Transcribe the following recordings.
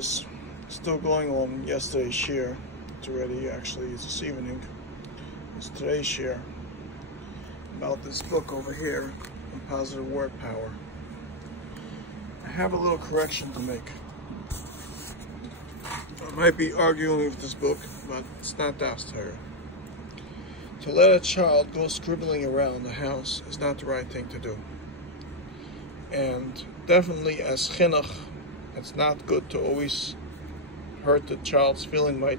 is still going on yesterday's share. It's this evening. It's today's share about this book over here on positive word power. I have a little correction to make. I might be arguing with this book, but it's not das Torah. To let a child go scribbling around the house is not the right thing to do. And definitely as chinuch, it's not good to always hurt the child's feeling by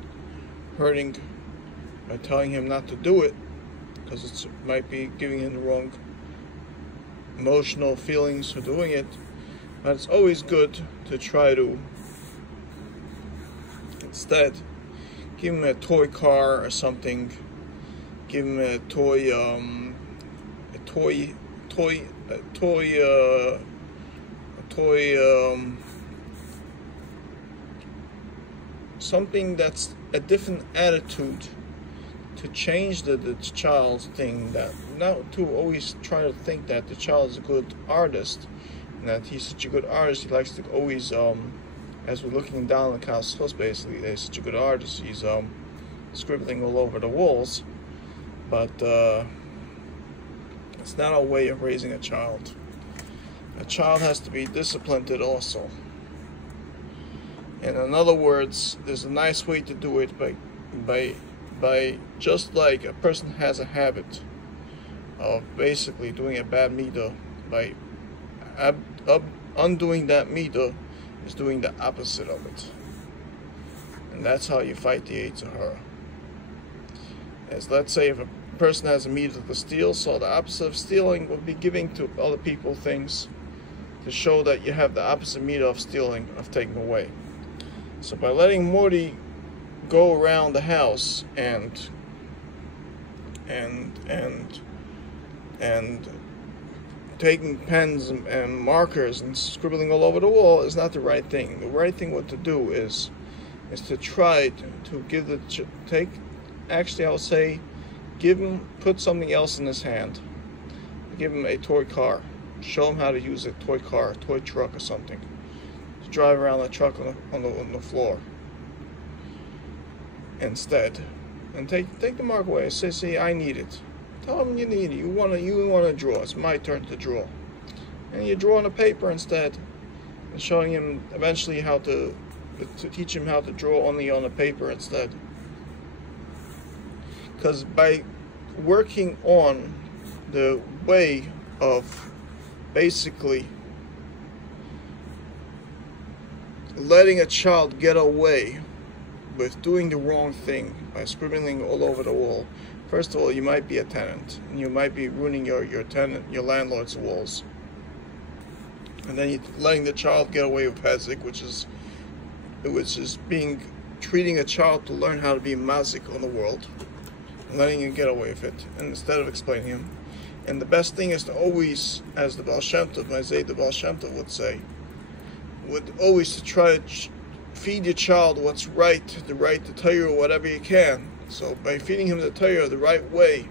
telling him not to do it, because it might be giving him the wrong emotional feelings for doing it. But it's always good to try to instead give him a toy car or something. Give him a something that's a different attitude to change the child's thing, that not to always try to think that the child is a good artist and that he's such a good artist. He likes to always as we're looking down the house, basically he's such a good artist, he's scribbling all over the walls. But it's not a way of raising a child. A child has to be disciplined also. And in other words, there's a nice way to do it by just like a person has a habit of basically doing a bad midah, by undoing that midah is doing the opposite of it. And that's how you fight the Yetzer Hara. As let's say if a person has a midah to steal, so the opposite of stealing would be giving to other people things to show that you have the opposite midah of stealing, of taking away. So by letting Morty go around the house and taking pens and markers and scribbling all over the wall is not the right thing. The right thing what to do is to try to give actually I would say put something else in his hand. Give him a toy car. Show him how to use a toy car, a toy truck or something. To drive around the truck on the floor instead. And take the mark away. Say, I need it. Tell him you need it. You want to draw. It's my turn to draw. And you draw on a paper instead. And showing him eventually how to teach him how to draw only on a paper instead. Because by working on the way of basically letting a child get away with doing the wrong thing by scribbling all over the wall, first of all, you might be a tenant and you might be ruining your landlord's walls. And then you're letting the child get away with hezek, which is treating a child to learn how to be mazik on the world. Letting him get away with it, and instead of explaining him. And the best thing is to always, as the Baal Shem Tov, the Baal Shem Tov would always to try to feed your child what's right, the Torah, whatever you can. So by feeding him the Torah, the right way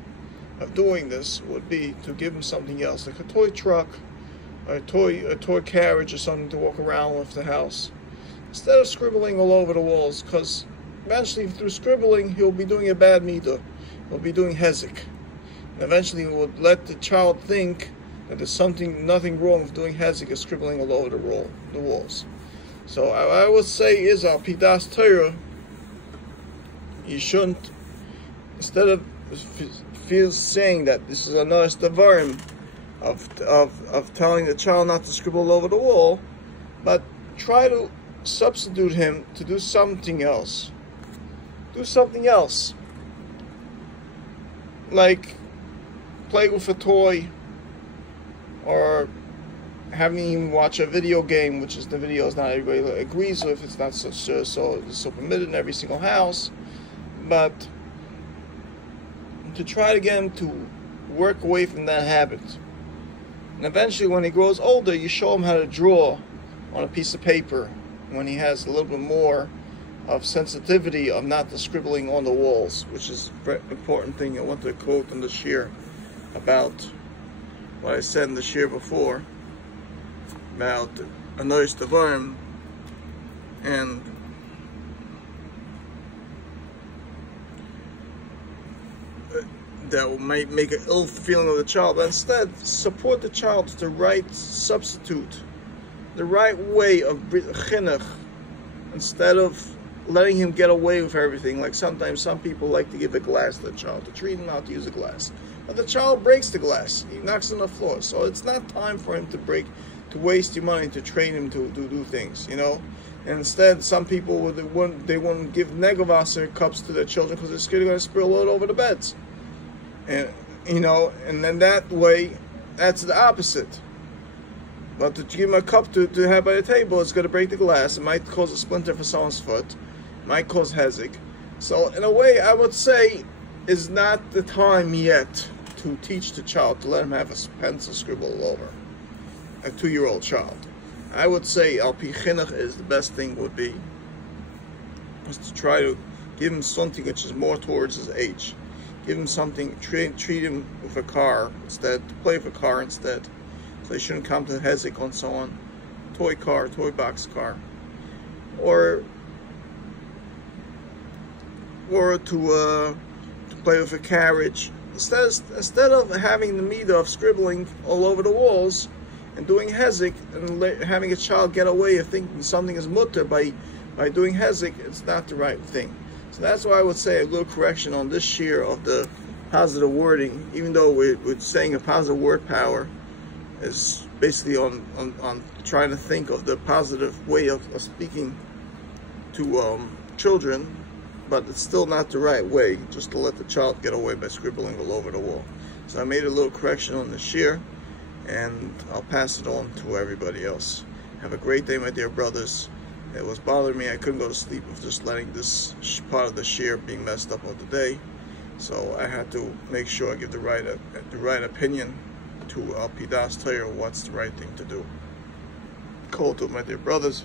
of doing this would be to give him something else, like a toy truck, or a toy carriage or something to walk around with the house, instead of scribbling all over the walls, because eventually through scribbling he'll be doing a bad midah. Will be doing hezek, and eventually will let the child think that there's nothing wrong with doing hezek or scribbling all over the walls. So I would say is al pi das Torah, you shouldn't, instead of saying that this is another stavarim of telling the child not to scribble all over the wall, but try to substitute him to do something else. Do something else. Like play with a toy, or having him watch a video game, which is the videos not everybody agrees with. It's not so permitted in every single house, but to try to get him to work away from that habit. And eventually, when he grows older, you show him how to draw on a piece of paper. When he has a little bit more of sensitivity of not the scribbling on the walls, which is a very important thing. I want to quote in the shir about what I said in the shir before about another stavarim and that might make an ill feeling of the child, but instead support the child to the right substitute, the right way of chinuch, instead of letting him get away with everything. Like sometimes some people like to give a glass to the child, to treat him how to use a glass, but the child breaks the glass, he knocks on the floor. So it's not time for him to waste your money to train him to do things, you know. And instead, some people they wouldn't give negavasser cups to their children because they're scared they're going to spill it over the beds. And you know, and then that way, that's the opposite. But to give him a cup to have by the table, it's going to break the glass. It might cause a splinter for someone's foot. It might cause hezek. So in a way, I would say, is not the time yet to teach the child, to let him have a pencil scribble all over. A 2-year-old child. I would say al pi chinuch is the best thing would be is to try to give him something which is more towards his age. Give him something, treat him with a car instead, play with a car instead. So he shouldn't come to hezek on someone. Toy car, toy box car. Or to play with a carriage. Instead of having the midah of scribbling all over the walls and doing hezek and having a child get away of thinking something is mutter by doing hezek, it's not the right thing. So that's why I would say a little correction on this shear of the positive wording, even though we're saying a positive word power is basically on trying to think of the positive way of speaking to children, but it's still not the right way just to let the child get away by scribbling all over the wall. So I made a little correction on the shear, and I'll pass it on to everybody else. Have a great day, my dear brothers. It was bothering me. I couldn't go to sleep with just letting this part of the shear being messed up of the day. So I had to make sure I give the right opinion to Al Pidas Torah, what's the right thing to do. Kol tov, my dear brothers.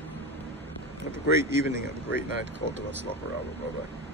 Have a great evening. Have a great night. Kol tov, Atzlacha Rabba. Bye-bye.